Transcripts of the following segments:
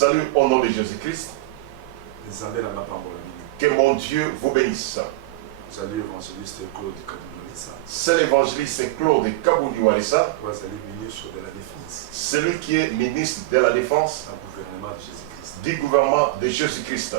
salue au nom de Jésus-Christ. Que mon Dieu vous bénisse. Salut évangéliste Claude Kaboulioalissa. C'est l'évangéliste Claude Kaboulioalissa. Ministre de la Défense. Celui qui est ministre de la Défense du gouvernement du gouvernement de Jésus-Christ. de Jésus-Christ.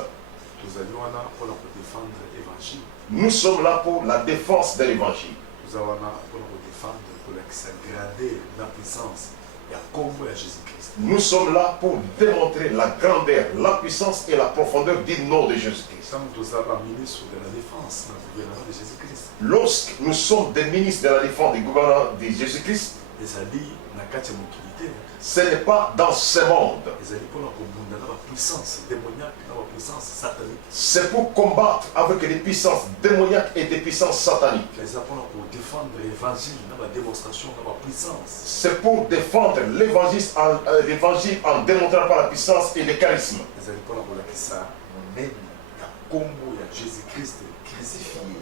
Nous sommes là pour la défense de l'évangile. Nous sommes là pour la défense de l'évangile. Nous sommes là pour défendre pour s'aggrader la puissance et à combo à Jésus-Christ. Nous sommes là pour démontrer la grandeur, la puissance et la profondeur du nom de Jésus-Christ. Nous sommes ministre de la Défense dans le gouvernement de Jésus-Christ. Lorsque nous sommes des ministres de la Défense du gouvernement de Jésus-Christ, et ça dit, la quatrième utilité. ce n'est pas dans ce monde. C'est pour combattre avec des puissances démoniaques et des puissances sataniques. C'est pour défendre l'évangile en démontrant par la puissance et le charisme.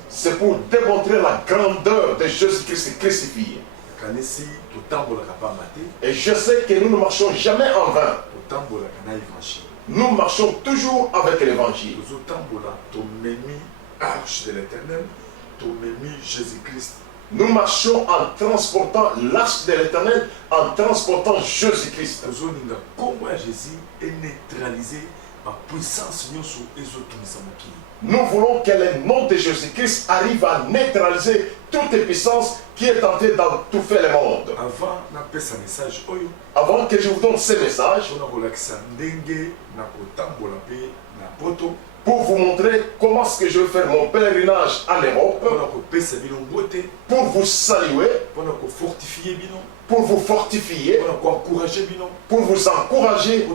C'est pour démontrer la grandeur de Jésus-Christ crucifié. Et je sais que nous ne marchons jamais en vain. Nous marchons toujours avec l'évangile. Nous marchons en transportant l'arche de l'éternel, en transportant Jésus-Christ. Nous voulons que le nom de Jésus-Christ arrive à neutraliser toute puissance qui est tentée d'étouffer le monde. Avant que je vous donne ce message, pour vous montrer comment est-ce que je vais faire mon pèlerinage en Europe, pour vous saluer, pour vous fortifier, pour vous encourager,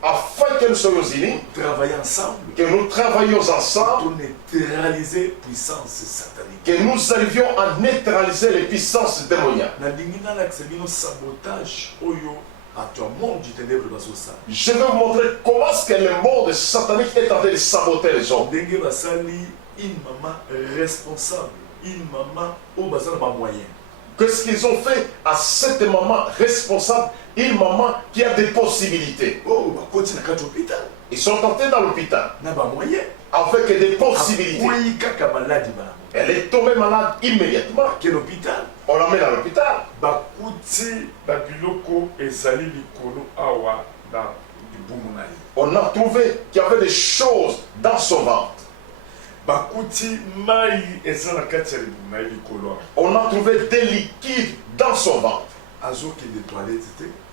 afin que nous soyons unis, que nous travaillions ensemble, que nous arrivions à neutraliser les puissances démoniaques. Je vais vous montrer comment est-ce que le monde satanique est en train de saboter les hommes. Une maman responsable, une maman au bazar pas moyen. Qu'est-ce qu'ils ont fait à cette maman responsable, une maman qui a des possibilités. Ils sont entrés dans l'hôpital avec des possibilités. Elle est tombée malade immédiatement. Quel hôpital? On l'emmène à l'hôpital. On a trouvé qu'il y avait des choses dans son ventre. On a trouvé des liquides dans son ventre.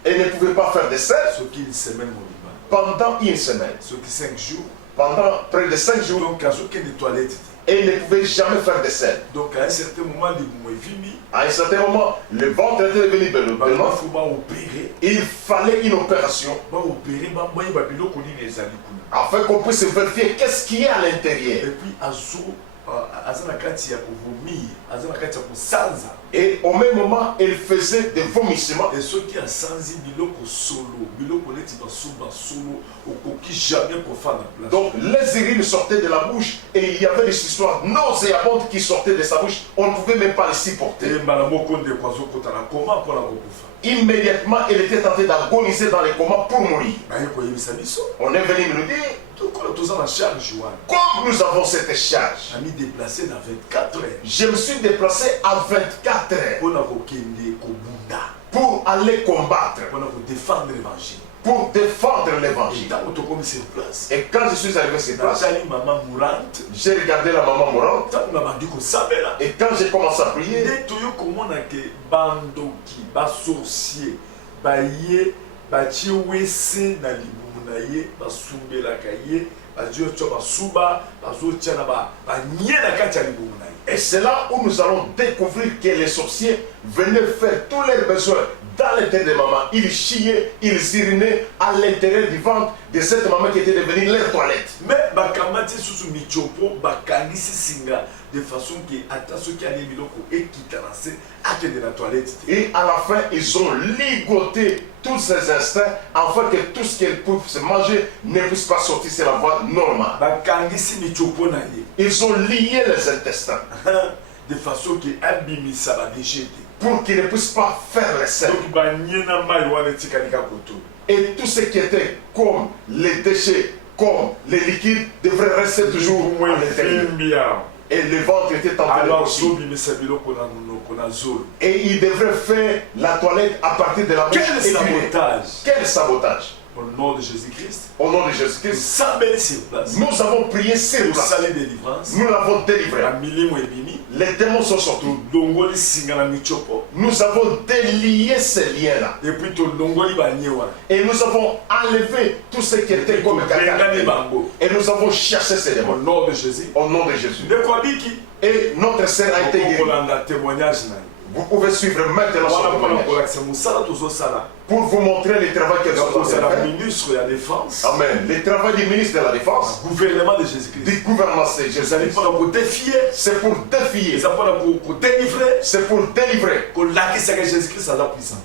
Elle ne pouvait pas faire de selle pendant une semaine. Pendant près de 5 jours. Et il ne pouvait jamais faire de selle. Donc à un certain moment, le ventre était devenu ballon. Il fallait une opération afin qu'on puisse vérifier qu'est-ce qu'il y a à l'intérieur. Et puis et au même moment, il faisait des vomissements. Et ceux qui a sensi biloko solo, biloko neti basuba solo, okoki jamais pour faire la place. Donc les urines sortaient de la bouche et il y avait des histoires nauséabondes qui sortaient de sa bouche. On ne pouvait même pas les supporter. Immédiatement, il était tenté d'agoniser dans les comas pour mourir. On est venu me le dire. Comme nous avons cette charge, je me suis déplacé à 24 heures pour aller combattre, pour défendre l'évangile. Et quand je suis arrivé sur place, j'ai regardé la maman mourante. Et quand j'ai commencé à prier, et c'est là où nous allons découvrir que les sorciers venaient faire tous leurs besoins dans l'intérieur de maman. Ils chiaient, ils urinaient à l'intérieur du ventre de cette maman qui était devenue leur toilette. Mais de façon que attention qui a les biloko et qui t'annoncent à de la toilette. Et à la fin, ils ont ligoté tous ces instincts afin que tout ce qu'ils peuvent se manger ne puisse pas sortir sur la voie normale. Ils ont lié les intestins de façon que pour qu'ils ne puissent pas faire les selles. Et tout ce qui était comme les déchets, comme les liquides, devrait rester toujours à l'intérieur. Et le ventre était enterré aussi. Et il devrait faire la toilette à partir de la bouche. Quel sabotage! Quel sabotage! Au nom de Jésus-Christ, au nom de Jésus-Christ, nous avons prié sur place. Nous l'avons délivré. Les démons sont sortis. Nous avons délié ces liens-là. Et nous avons enlevé tout ce qui était comme caca. Et nous avons chassé ces démons. Au nom de Jésus. Au nom de Jésus. Et notre sœur a été guérie. Vous pouvez suivre maintenant son témoignage. Pour vous montrer le travail qu'elles sont en train de faire. Ministre de la Défense. Amen. Le travail du ministre de la Défense. Gouvernement de Jésus-Christ. Du gouvernement de Jésus-Christ. C'est pour défier. C'est pour délivrer.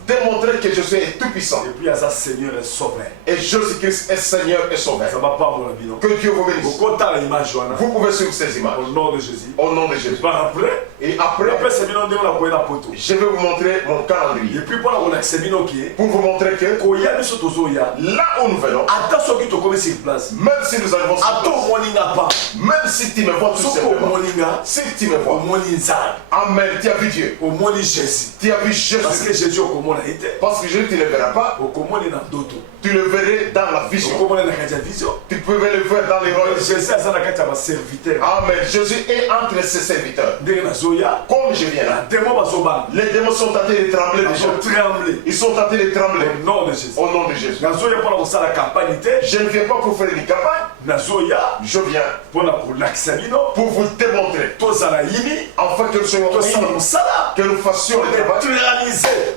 Démontrer que Jésus est tout puissant. Et puis Seigneur est souverain. Et Jésus-Christ est Seigneur et sauveur. Que Dieu vous bénisse. Vous pouvez suivre ces images. Au nom de Jésus. Au nom de Jésus. Et après, je vais vous montrer mon calendrier. Et puis pour vous montrer que là où nous venons, même si nous arrivons sur place, même si tu me vois tout simplement, si tu me vois, amen, tu as vu Dieu, tu as vu Jésus, parce que Jésus tu ne le verras pas, tu le verrais dans la vision, tu peux le voir dans les royaumes. Amen, Jésus est entre ses serviteurs. Comme je viens là, les démons sont en train de trembler déjà. Ils sont en train de trembler. Au nom de Jésus. Au nom de Jésus. Je ne viens pas pour faire une campagne. Je viens pour vous démontrer. Afin que nous soyons unis, que nous fassions le travail,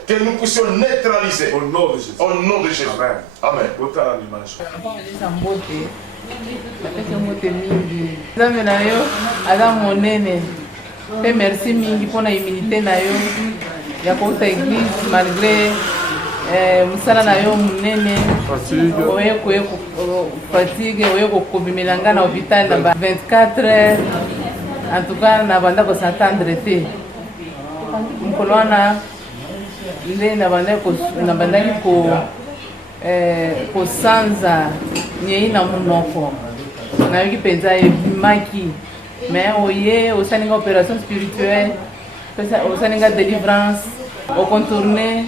que nous puissions neutraliser. Au nom de Jésus. Au nom de Jésus. Amen. Amen. Merci mingi pour la humilité na yo ya kota église malgré musala na yo munene oye fatigue oye kokobimela nga na hôpital na 24 heures en tout cas na banda ko s'attendre te mokolo wana nde na bandaki kosanza nyei na monoko nayoki mpenza ebimaki. Mais oye, au sein d'une opération spirituelle, au sein d'une délivrance, au contourner,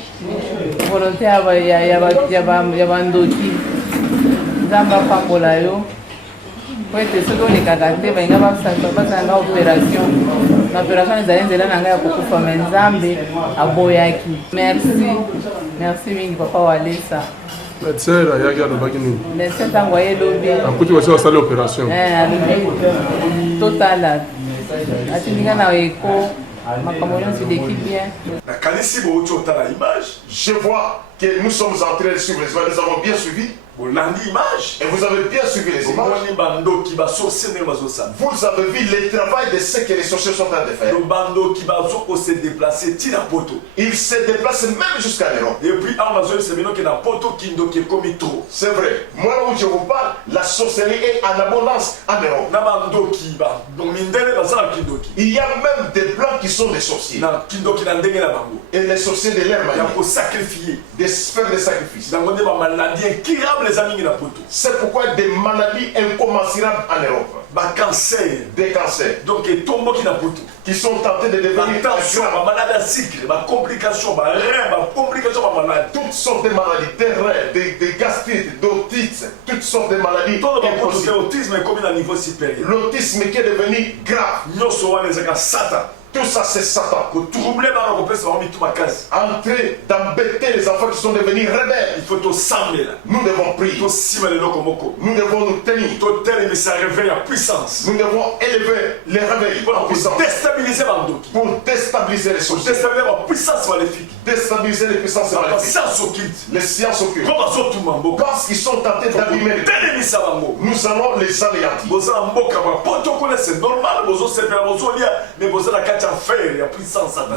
volonté yabandoki, nzamba pambola yo. Pour être sûr qu'on est cagaté, ben il va passer une opération. L'opération est allée là nanga kukufa menzambe aboyaki. Merci mingi papa Walesa. Médecin ayaki alobaki nini? Médecin ntango ayelobi akuti basi basali opération alobi totala atindinga na eko makambo nyonso eleki bien. Je vois que nous sommes en train de suivre les images. Nous avons bien suivi. Et vous avez bien suivi les images. Vous avez vu le travail de ce que les sorciers sont en train de faire. Ils se déplacent même jusqu'à l'Europe. C'est vrai. Moi là où je vous parle, la sorcellerie est en abondance en Europe. Il y a même des blancs qui sont des sorciers. Et les sorciers de leur manière. Des sphères de sacrifice. C'est pourquoi des maladies incommensurables en Europe. Des cancers. Donc, qui sont tentés de devenir toutes sortes de maladies, des reins, des gastrites, d'autisme, toutes sortes de maladies. L'autisme est comme à un niveau supérieur. L'autisme qui est devenu grave. Tout ça, c'est Satan. Entrer d'embêter les enfants qui sont devenus rebelles. Nous devons prier. Nous devons nous tenir. Nous devons élever les réveils en puissance. Pour déstabiliser les choses. Déstabiliser les puissances maléfiques. Les sciences occultes. Parce qu'ils sont tentés d'abîmer. Nous allons les anéantir.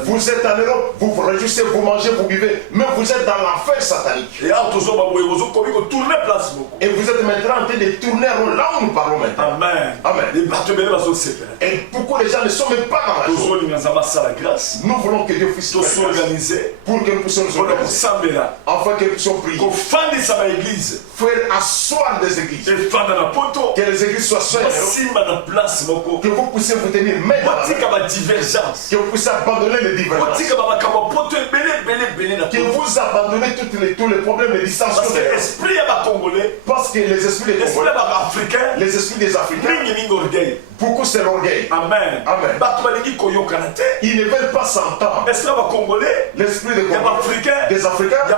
Vous êtes en Europe, vous vous réjouissez, vous mangez, vous buvez, mais vous êtes dans l'affaire satanique. Et vous êtes maintenant en train de tourner là où nous parlons maintenant. Amen. Amen. Et beaucoup de gens ne sont même pas dans la joie. Nous voulons que Dieu puisse s'organiser pour que nous puissions nous organiser, afin que nous puissions prier. Faire asseoir des églises. Que les églises soient seules. Que vous puissiez vous tenir main dans la main. Que vous puissiez abandonner les divergences. Que vous abandonnez tous les problèmes de distance. Parce que les esprits des Congolais, les esprits des Africains, beaucoup c'est l'orgueil. Amen. Amen. Ils ne veulent pas s'entendre. L'esprit des Congolais, des Africains,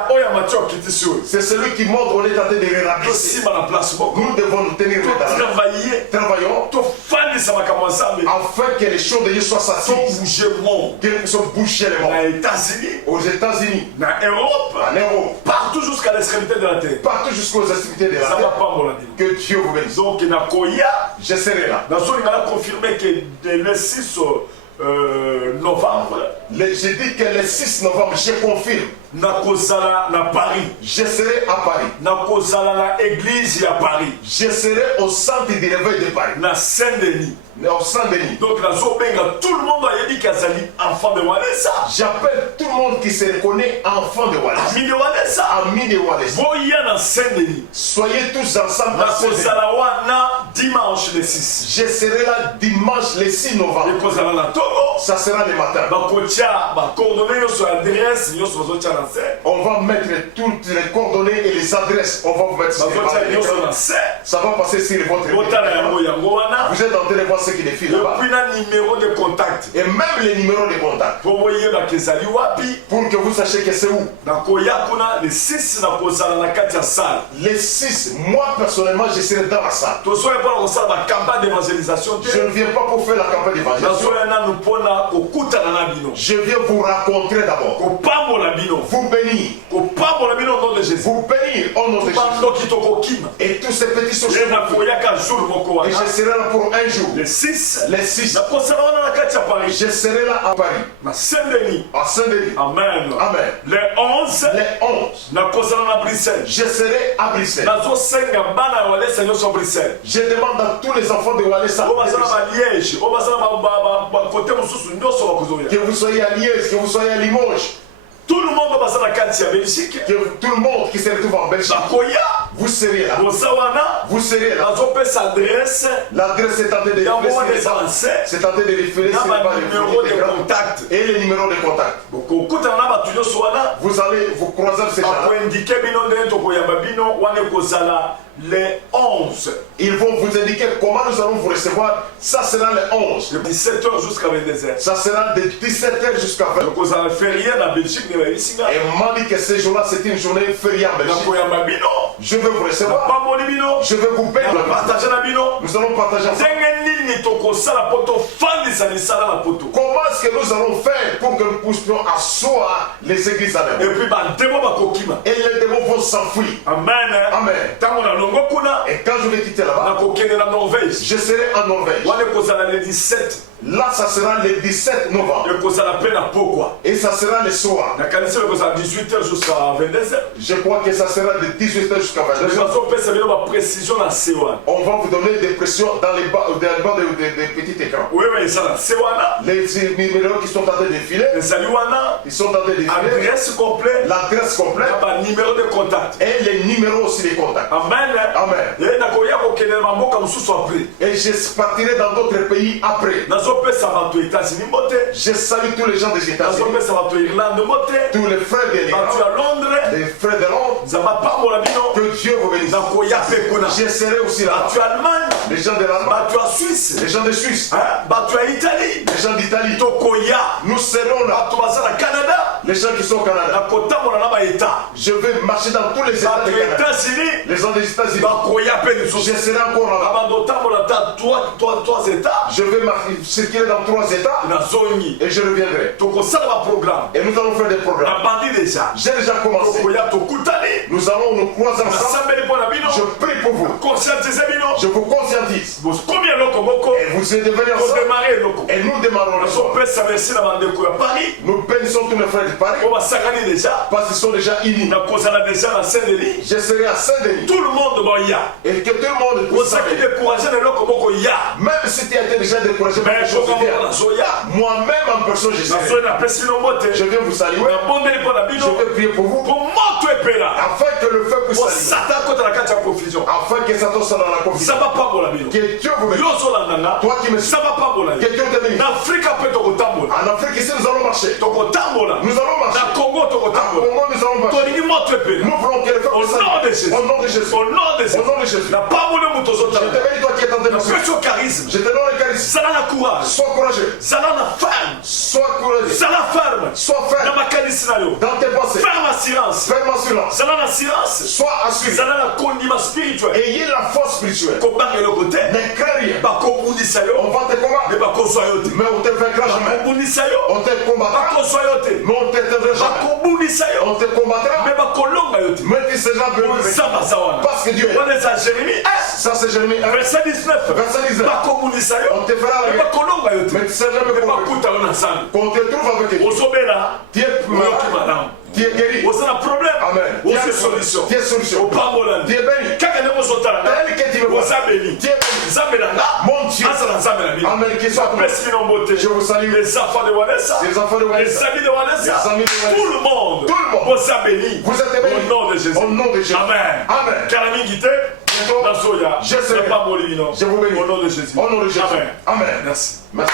c'est celui qui montre qu'on est en train de les rabaisser. Nous devons nous tenir travaillons afin que les choses de Dieu soient satisfaites. Que nous puissions bouger les mondes. Aux États-Unis, en Europe, partout jusqu'à l'extrémité de la terre. Partout jusqu'aux extrémités de la terre. Que Dieu vous bénisse. Donc, je serai là. On a confirmé que le 6 novembre, j'ai dit que le 6 novembre, je confirme. Na Paris. Je serai à Paris. Na église à Paris. Je serai au centre du réveil de Paris. Na Saint-Denis. Au Saint-Denis. Donc tout le monde a dit qu'Azali, enfant de Walesa. J'appelle tout le monde qui se reconnaît enfant de Walesa. Ami de Walesa. Ami de Walesa. Voyez dans Saint-Denis. Soyez tous ensemble. Na dimanche le 6. Je serai là dimanche le 6 novembre. Ça sera le matin. On va mettre toutes les coordonnées et les adresses. On va vous mettre sur le ça va passer sur votre vous êtes en train de voir ce qui défile là-bas. Numéro de contact. Et même les numéros de contact. Pour que vous sachiez que c'est où. Les 6, les 6, moi personnellement, je serai dans la salle. Je ne viens pas pour faire la campagne d'évangélisation. Je viens vous rencontrer d'abord. Vous bénir. Vous bénir au nom de Jésus. Et tous ces petits sont chez vous. Et je serai là pour un jour. Les 6. Je serai là à Paris. À Saint-Denis. Amen. Amen. Les 11. Je serai à Bruxelles. Je demande à tous les enfants de Walesa que vous soyez à Liège, que vous soyez à Limoges. Tout le monde va passer la carte à Belgique. Tout le monde qui se retrouve en Belgique. Vous serez là. Vous serez là. L'adresse est en train de référer. C'est en train de référer. Et les numéros de contact. Vous allez vous croiser ces gens-là. Les 11. Ils vont vous indiquer comment nous allons vous recevoir. Ça sera les 11. De 17h jusqu'à 22h. Ça sera de 17h jusqu'à 20h. Donc vous allez faire rien en Belgique. Et m'a dit que ce jour-là c'est une journée fériée en Belgique. Je vais vous recevoir. Je vais vous bénir. Nous allons partager ensemble. Comment est-ce que nous allons faire pour que nous puissions asseoir les églises à l'heure. Et les démons vont s'enfuir. Amen. Amen. Et quand je vais quitter là-bas, je serai en Norvège. Là, ça sera le 17 novembre. Et ça sera le soir. Je crois que ça sera de 18h jusqu'à 22h. On va vous donner des pressions dans les bas des petits écrans. Les numéros qui sont en train de défiler. Ils sont en train de défiler. L'adresse complète. Et les numéros aussi des contacts. Amen. Amen. Et je partirai dans d'autres pays après. Je salue tous les gens des États-Unis. Tous les frères de l'Irlande. Les frères de Londres. Que Dieu vous bénisse. Je serai aussi là. Les gens de l'Allemagne. Les gens de Suisse. Les gens d'Italie. Nous serons là. Les gens qui sont au Canada. Je vais marcher dans tous les États du Canada. Les gens des États-Unis. Je serai encore là-bas. Je vais circuler dans 3 États. Et je reviendrai. Et nous allons faire des programmes. J'ai déjà commencé. Nous allons nous croiser ensemble. Je prie pour vous. Je vous conscientise. Et vous êtes devenus ensemble. Et nous démarrons ensemble. Nous bénissons tous les frères de Paris. Parce qu'ils sont déjà unis. Je serai à Saint-Denis. Tout le monde va y aller. Et que tout le monde puisse savoir. Même si tu as été déjà découragé, moi-même en personne, je serai. Je viens vous saluer. Je vais prier pour vous. Afin que le feu puisse s'allumer. Afin que Satan soit dans la confusion. Que Dieu vous bénisse. Toi qui me suis. Que Dieu te bénisse. En Afrique ici nous allons marcher. Nous allons marcher. À Congo nous allons marcher. Nous voulons que le feu puisse s'allumer. Au nom de Jésus. Au nom de Jésus. Je te bénis toi qui es en train de me. Je te donne le charisme. Sois courageux. Sois courageux. Sois ferme. Dans tes pensées. Ferme assurance. Sois assuré. Ayez la force spirituelle. Ne crains rien. On va te combattre. Mais on te vaincra jamais. On te combattra. Mais on te t'aidera jamais. On te combattra. Mais tu seras béni. Parce que Dieu est. Ça c'est Jérémie 1. Verset 19. On te fera rien. Mais tu seras jamais combattu. Qu'on te trouve avec Dieu. Tu es plus malade. Tu es guéri. Amen. Tu es solution. Tu es solution. Tu es béni. Tel que tu me vois. Tu es béni. Mon Dieu. Amen. Qu'il soit béni. Je vous salue. Les enfants de Wanessa. Les enfants de Wanessa. Les amis de Wanessa. Tout le monde. Vous êtes béni. Au nom de Jésus. Au nom de Jésus. Amen. Amen. Je serai. Je vous bénis. Au nom de Jésus. Au nom de Jésus. Amen. Amen. Merci. Merci.